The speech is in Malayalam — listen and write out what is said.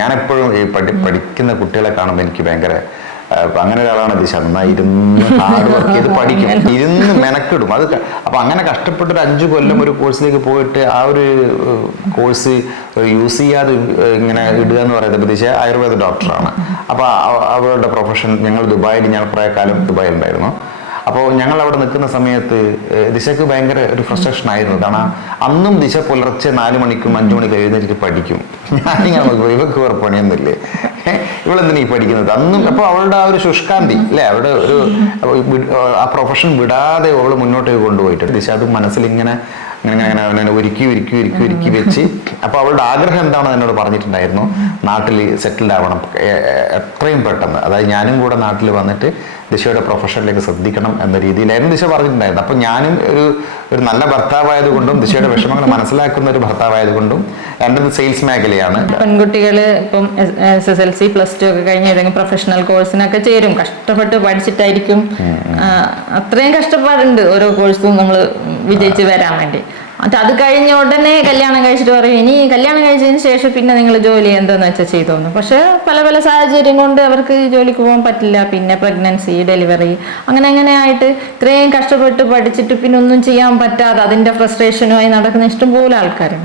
ഞാനെപ്പോഴും ഈ പഠിക്കുന്ന കുട്ടികളെ കാണുമ്പോൾ എനിക്ക് ഭയങ്കര അങ്ങനെ ഒരാളാണ് ദിശ. നന്നായി ഇരുന്ന് ഹാർഡ് വർക്ക് ചെയ്ത് പഠിക്കും, ഇരുന്ന് മെനക്കിടും. അത് അപ്പൊ അങ്ങനെ കഷ്ടപ്പെട്ട് ഒരു 5 കൊല്ലം ഒരു കോഴ്സിലേക്ക് പോയിട്ട് ആ ഒരു കോഴ്സ് യൂസ് ചെയ്യാതെ ഇങ്ങനെ ഇടുക എന്ന് പറയുന്നത്, ദിശ ആയുർവേദ ഡോക്ടറാണ്. അപ്പൊ അവരുടെ പ്രൊഫഷൻ, ഞങ്ങൾ ദുബായിൽ, ഞാൻ കുറേ കാലം ദുബായിൽ ഉണ്ടായിരുന്നു. അപ്പോൾ ഞങ്ങൾ അവിടെ നിൽക്കുന്ന സമയത്ത് ദിശക്ക് ഭയങ്കര ഒരു ഫ്രസ്ട്രേഷൻ ആയിരുന്നു. കാരണം അന്നും ദിശ പുലർച്ചെ 4 മണിക്കും 5 മണിക്കും എഴുന്നേറ്റ് പഠിക്കും. ഞാനിങ്ങനെ ഇവക്ക് വേറെ പണിയൊന്നുമില്ലേ, ഇവളെന്തിനാ ഈ പഠിക്കുന്നത് അന്നും. അപ്പോൾ അവളുടെ ആ ഒരു ശുഷ്കാന്തി അല്ലെ, അവളുടെ ഒരു ആ പ്രൊഫഷൻ വിടാതെ അവള് മുന്നോട്ട് കൊണ്ടുപോയിട്ട് ദിശ അത് മനസ്സിലിങ്ങനെ അങ്ങനെ ഒരുക്കി വെച്ച്. അപ്പൊ അവളുടെ ആഗ്രഹം എന്താണെന്ന് എന്നോട് പറഞ്ഞിട്ടുണ്ടായിരുന്നു, നാട്ടിൽ സെറ്റിൽഡ് ആവണം എത്രയും പെട്ടെന്ന്. അതായത് ഞാനും കൂടെ നാട്ടിൽ വന്നിട്ട് ദിശയുടെ പ്രൊഫഷനിലേക്ക് ശ്രദ്ധിക്കണം എന്ന രീതിയിലായിരുന്നു ദിശ പറഞ്ഞിട്ടുണ്ടായിരുന്നു. അപ്പൊ ഞാനും ഒരു നല്ല ഭർത്താവായതുകൊണ്ടും ദിശയുടെ വിഷമങ്ങൾ മനസ്സിലാക്കുന്ന ഒരു ഭർത്താവായതുകൊണ്ടും, രണ്ടും സെയിൽസ് മേഖലയാണ്. പെൺകുട്ടികൾ ഇപ്പം SSLC +2 ഒക്കെ കഴിഞ്ഞ് ഏതെങ്കിലും പ്രൊഫഷണൽ കോഴ്സിനൊക്കെ ചേരും. കഷ്ടപ്പെട്ട് പഠിച്ചിട്ടായിരിക്കും, അത്രയും കഷ്ടപ്പാടുണ്ട് ഓരോ കോഴ്സും നമ്മൾ വിജയിച്ച് വരാൻ വേണ്ടി. അത് കഴിഞ്ഞ ഉടനെ കല്യാണം കഴിച്ചിട്ട് പറയും, ഇനി കല്യാണം കഴിച്ചതിന് ശേഷം പിന്നെ നിങ്ങൾ ജോലി എന്താന്ന് വെച്ചാൽ ചെയ്തോന്നു. പക്ഷെ പല സാഹചര്യം കൊണ്ട് അവർക്ക് ജോലിക്ക് പോകാൻ പറ്റില്ല. പിന്നെ പ്രഗ്നൻസി, ഡെലിവറി, അങ്ങനെ ആയിട്ട് ഇത്രയും കഷ്ടപ്പെട്ട് പഠിച്ചിട്ട് പിന്നെ ഒന്നും ചെയ്യാൻ പറ്റാതെ അതിന്റെ ഫ്രസ്ട്രേഷനുമായി നടക്കുന്ന ഇഷ്ടംപോലെ ആൾക്കാരുണ്ട്.